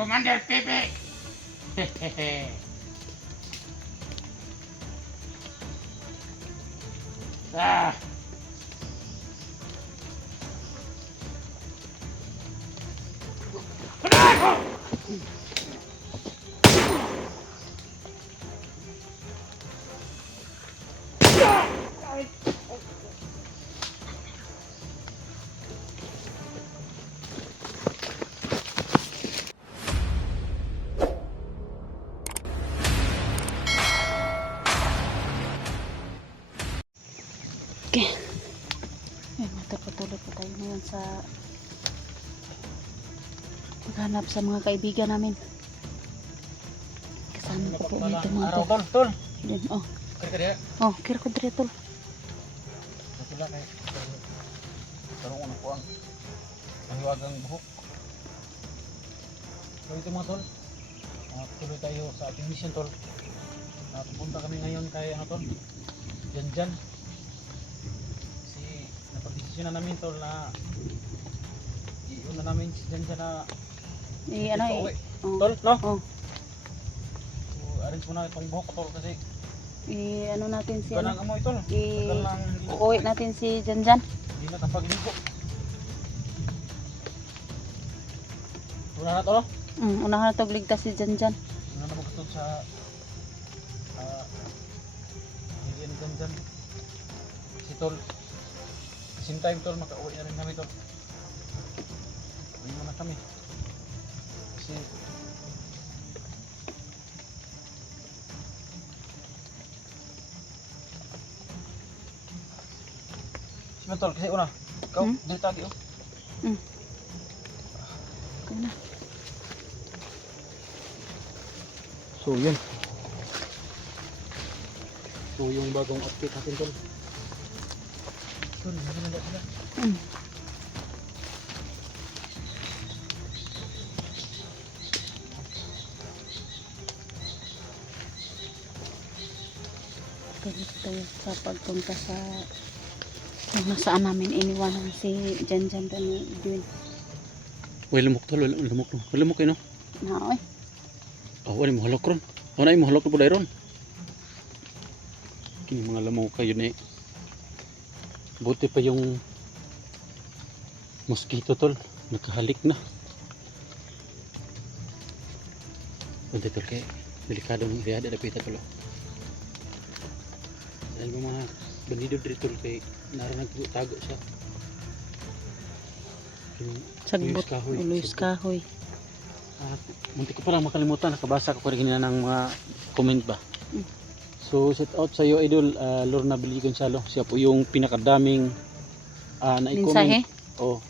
Commander Pepe! Ah! Okay. Ayan, matapatuloy po tayo ngayon sa paghanap sa mga kaibigan namin. Kasama ko po nito mga Araw, tol. tol. Yan, oh. Kaya Oh, kira ko dire tol. sila kay tarong ano po ang mahiwagang buhok. So ito mga tol, tuloy tayo sa ating mission tol. Pupunta kami ngayon kay ano tol, Janjan. Kasi napag-desisyon na namin tol na iyon na namin si Janjan na Ano pauwi. oh. Tol, no? Oh. So arrange mo na itong buhok ko tol kasi Ano natin si ganang amoy tol. Tagal lang uuwi natin si Janjan. hindi nakapagligo. Una na tol? Unahan na tog ligtas si Janjan. Ano na magkatod sa hindi yan dyan si tol same time tol makauwi na rin kami tol. Uwi muna kami kasi sino tol kasi una ikaw dito tagi oh. Okay na. So yun. So yung bagong outfit natin tol. Tol, hindi na sila. Galit tayo sa pagpunta sa kung nasaan namin iniwanan si Janjan dan ni Edwin. Wala lamok tol, wala lamok no. Wala lamok kayo no. Na oy. Oh, wala mo halok ron. Wala mo halok po dayron. Kini mga lamok kayo ni. Buti pa yung mosquito tol, nakahalik na. Buti tol kay delikado ng area ada pita tol. Dahil mga bandido dito tol kay naranag tago siya. Sagbot uluyos kahoy. Muntik ko palang makalimutan, nakabasa ko rin ng mga comment ba. So shout out sa iyo idol Lorna Billy Gonzalo. Siya po yung pinakadaming Mensahe. Oh.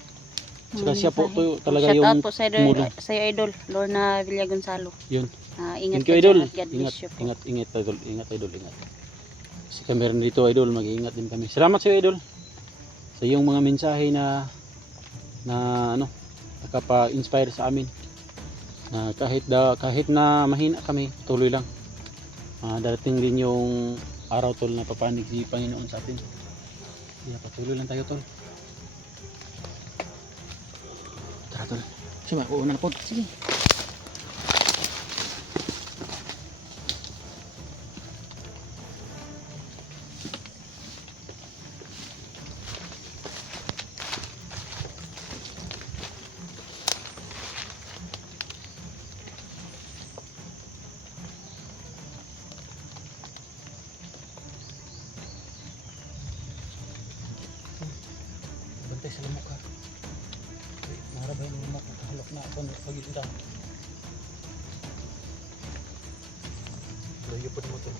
Saka siya po to Shout talaga yung out po sa idol, tumulong. sa iyo, idol Lorna Villa Gonzalo. Yun. Ingat Thank you ka idol. dyan at God bless you po. Ingat idol, ingat. Kasi kami rin dito idol, mag-iingat din kami. Salamat sa iyo idol. Sa iyong mga mensahe na ano, nakapa-inspire sa amin. Na kahit na mahina kami, tuloy lang. Darating din yung araw tol na papanig si Panginoon sa atin. Kaya patuloy lang tayo tol. Tara tol. Sige, uuna na po. Sige. Bantay sa lamok ha. Marabay ng lamok. Halok na ako ng pagitinda. Layo pa mo ito.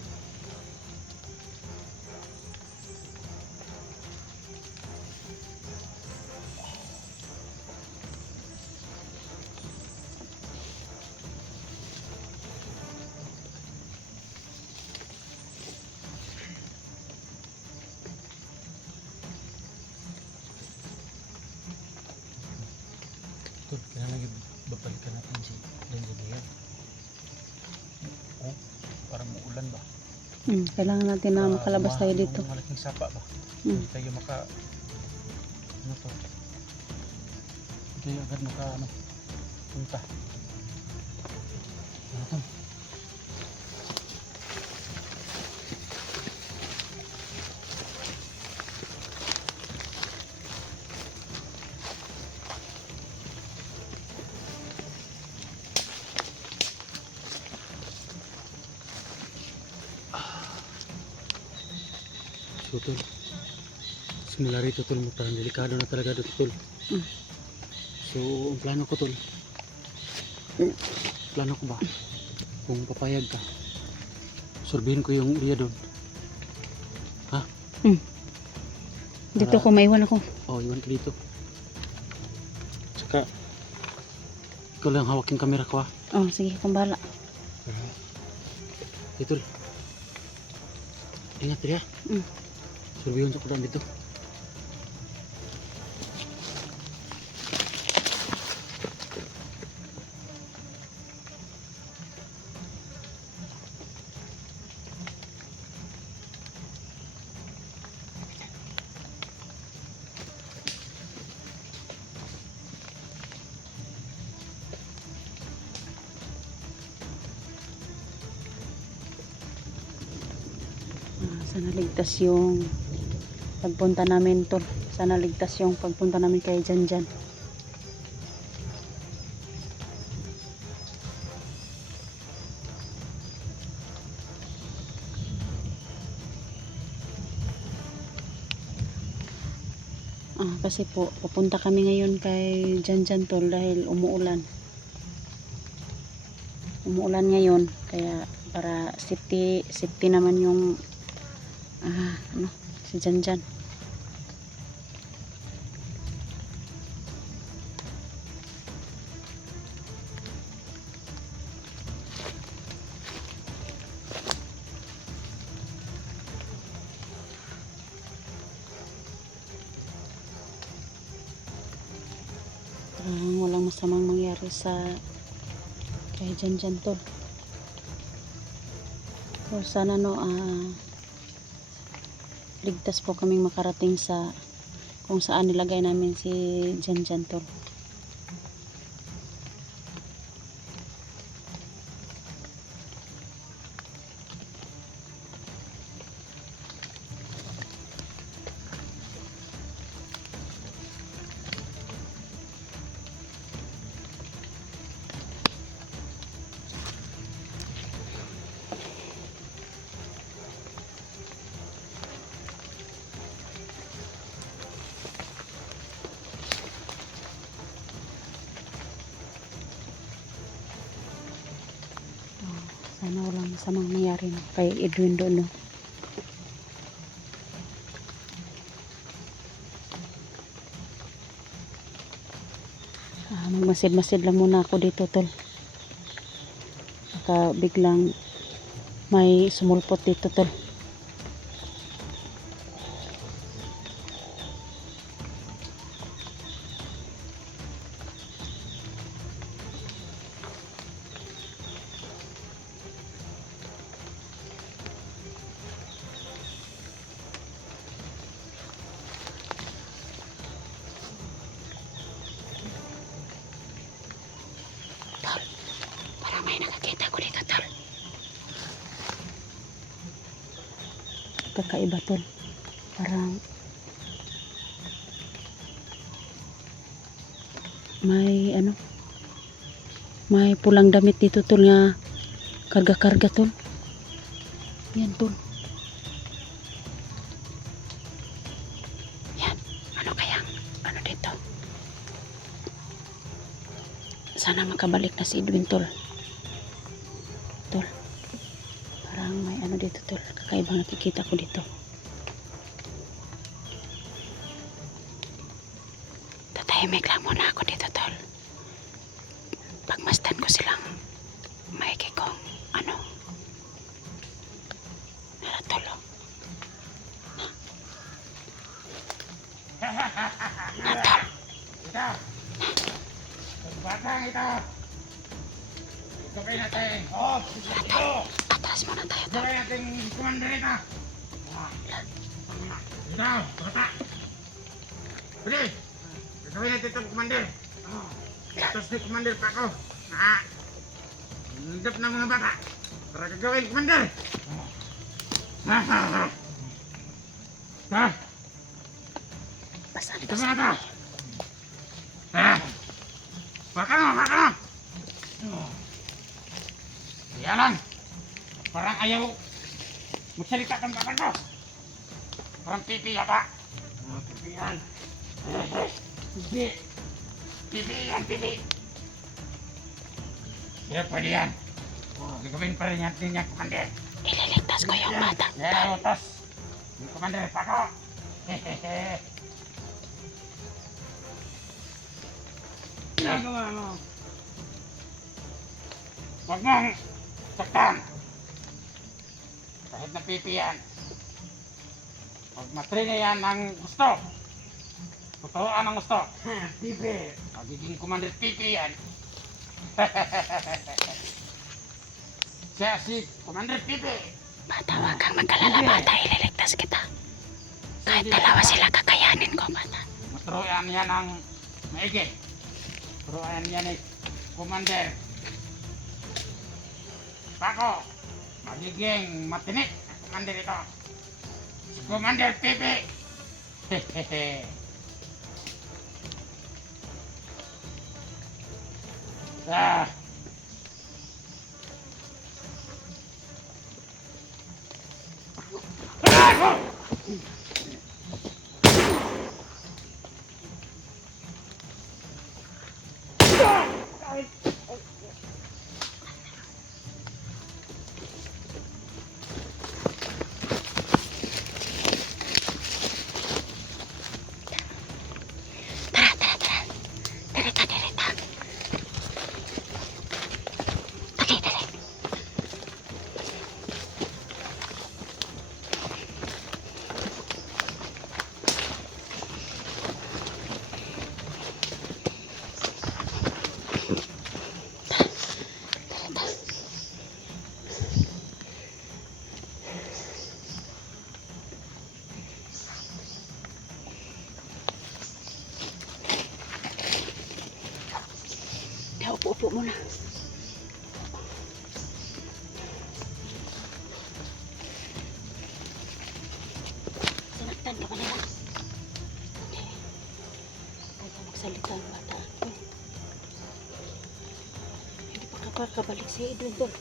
Tol, kailangan lagi babalikan natin si Lenjalian. Oh, parang uulan ba? Kailangan natin na makalabas tayo dito. Malaking sapa ba? Hindi tayo maka ano to? Hindi tayo agad maka ano, punta. So tol, simula rito tol, mukhang delikado na talaga dito tol. Mm. So ang plano ko tol, plano ko ba, kung papayag ka, sorbihin ko yung area doon. Dito ko maiwan ako. Iwan ka dito. Tsaka, ikaw lang hawak yung camera ko ha. Oh, sige, kung bahala. Dito. Ingat rin ha. Mm. Sorbihin sa kudaan dito. Sana ligtas yung pagpunta namin tol. Sana ligtas yung pagpunta namin kay Janjan. Kasi po pupunta kami ngayon kay Janjan tol dahil umuulan. Umuulan ngayon kaya para safety naman yung si Janjan. Walang masamang mangyari sa kay Janjan tol. So sana ligtas po kaming makarating sa kung saan nilagay namin si Janjan tol. Sana walang masamang nangyari na kay Edwin doon, no? Magmasid-masid lang muna ako dito tol. Baka biglang may sumulpot dito tol. Parang may nakakita ko dito tol. Kakaiba tol. Parang may may pulang damit dito tol nga karga-karga tol. Yan tol. Yan. Ano kaya? Ano dito? Sana makabalik na si Edwin tol. Tol. Parang may dito tol. Kakaibang nakikita ko dito. Tatahimik lang muna ako dito tol. Pagmasdan ko silang maiki kong naratolo. Natol. Batang ito! Gawin natin! Atras muna tayo tol. Gawin natin commander ito! Ito! Bata! Pwede! Gawin natin itong commander! Tapos ni commander pa ako! Hindap ng mga bata! Para gagawin commander! Basan Ito mga ito! Baka mo! Kaya lang! Parang ayaw magsalita kang bata ko! Parang pipi yata. Pipi yan. Pipi. Pipi yan, pipi. Hindi pwede yan. Gagawin pa rin yan din yan, Commander. Ililigtas ko yung bata. Yan, utos. Yung Commander, pako. Ginagawa mo. Huwag mong saktan. Kahit na pipi yan. Pag matrina yan ang gusto. Tutuan ang gusto. Pipi. Magiging Commander Pipi yan. Siya si Commander Pipi. Bata, huwag kang magkalala, bata. Ililigtas kita. Kahit dalawa sila, kakayanin ko, bata. Maturuan yan ang maigi. Turuan yan ni Commander. Pako. Magiging matinik ang Commander ito. Si Commander Pipi. Hehehe. Ah. Tara, tara, tara. Direta, direta. Dali, dali. Upo muna. Sinaktan ka ba nila? Hindi. Huwag ka magsalita ang bata. Hindi pa kabalik si Edwin doon.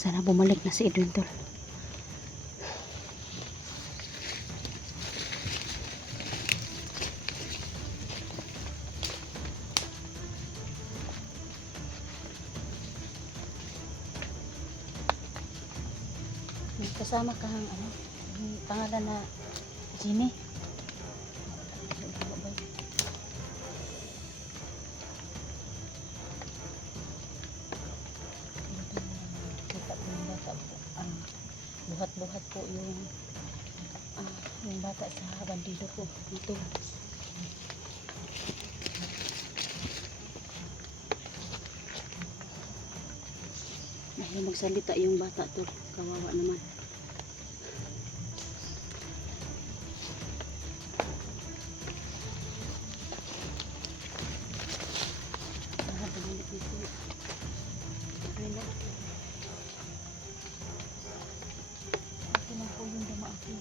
Sana bumalik na si Edwin tol. May kasama kang ano, yung pangalan na Jenny. Buhat-buhat po yung bata sa bandido po dito. Dahil magsalita yung bata to, kawawa naman. Bumalik dito. Bumalik. Po yung damaan po.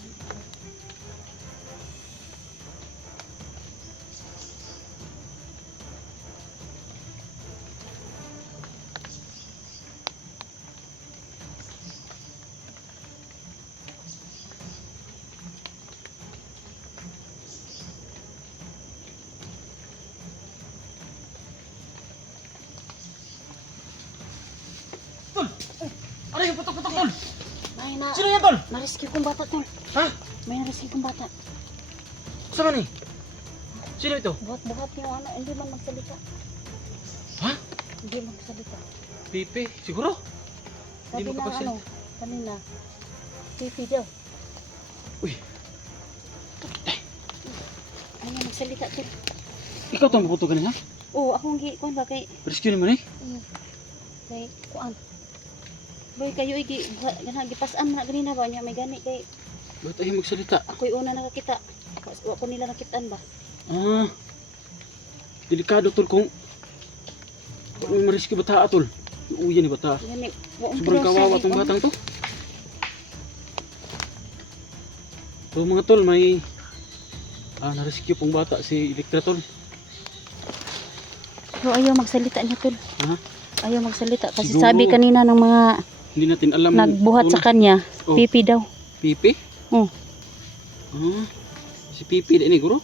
Tol! Ano yung putok-putok, Tol? May na, Sino yan, Tol? na-rescue kong bata tol. Ha? May na-rescue kong bata. Saan man eh? Sino ito? Buhat-buhat yung ano, hindi man magsalita. Ha? Hindi magsalita. Pipi, siguro? Sabi Hindi mo na kapagsalita. ano, kanina, pipi daw. Uy, Ano nga magsalita tol? Ikaw itong maputo ka na ha? Oo, akong kuan ba kay, Rescue naman eh. kay kuan. Boy kayo gipasan man na ganina ba niya may gani kay Bakit ayaw magsalita? ako'y una nakakita. Wa ko nila nakitaan ba? Ah, delikado tol kung may mariski bata tol. Uyan ni bata. Gani, wa Sobrang kawawa tong batang to. So mga tol, may na-rescue pong bata si Electra tol. Pero ayaw magsalita niya tol. Ha? Ayaw magsalita kasi Siguro. sabi kanina ng mga Hindi natin alam. nagbuhat sa tol. kanya, Oh. pipi daw. Pipi? Oh. Si Pipi din ni guro?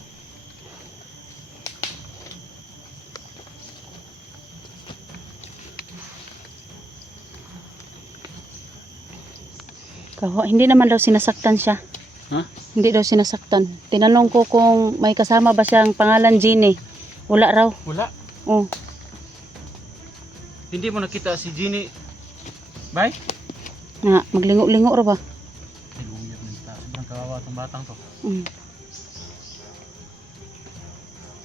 Hindi naman daw sinasaktan siya. Ha? Hindi daw sinasaktan. Tinanong ko kung may kasama ba siyang pangalan Jeannie. Wala raw. Wala. Oh. Hindi mo nakita si Jeannie. Bay? Na maglingo-lingo ra ba? Ay, bumiyag na kita. Sobrang kawawa itong batang to. Mm.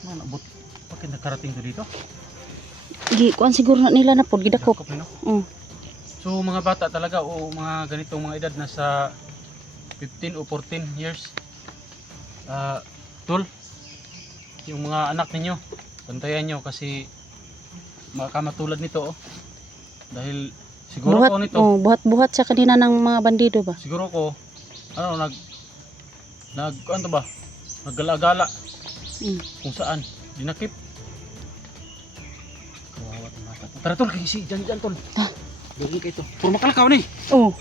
Ano, abot. Bakit nakarating to dito? Kuan siguro na nila na pod gidakop. Dakop, no? Mm. So mga bata talaga o mga ganitong mga edad nasa 15 o 14 years. Tol, yung mga anak ninyo, bantayan nyo kasi makamatulad nito oh. Dahil siguro Buhat, ko nito, buhat-buhat siya kanina ng mga bandido ba? siguro ko ano ano ba? Naggala-gala Mm. kung saan dinakip. Kawawa ng bata. Tara tol, kasi dyan tol. Ha? Dali kayo to. Puro makalakaw ni. Oh,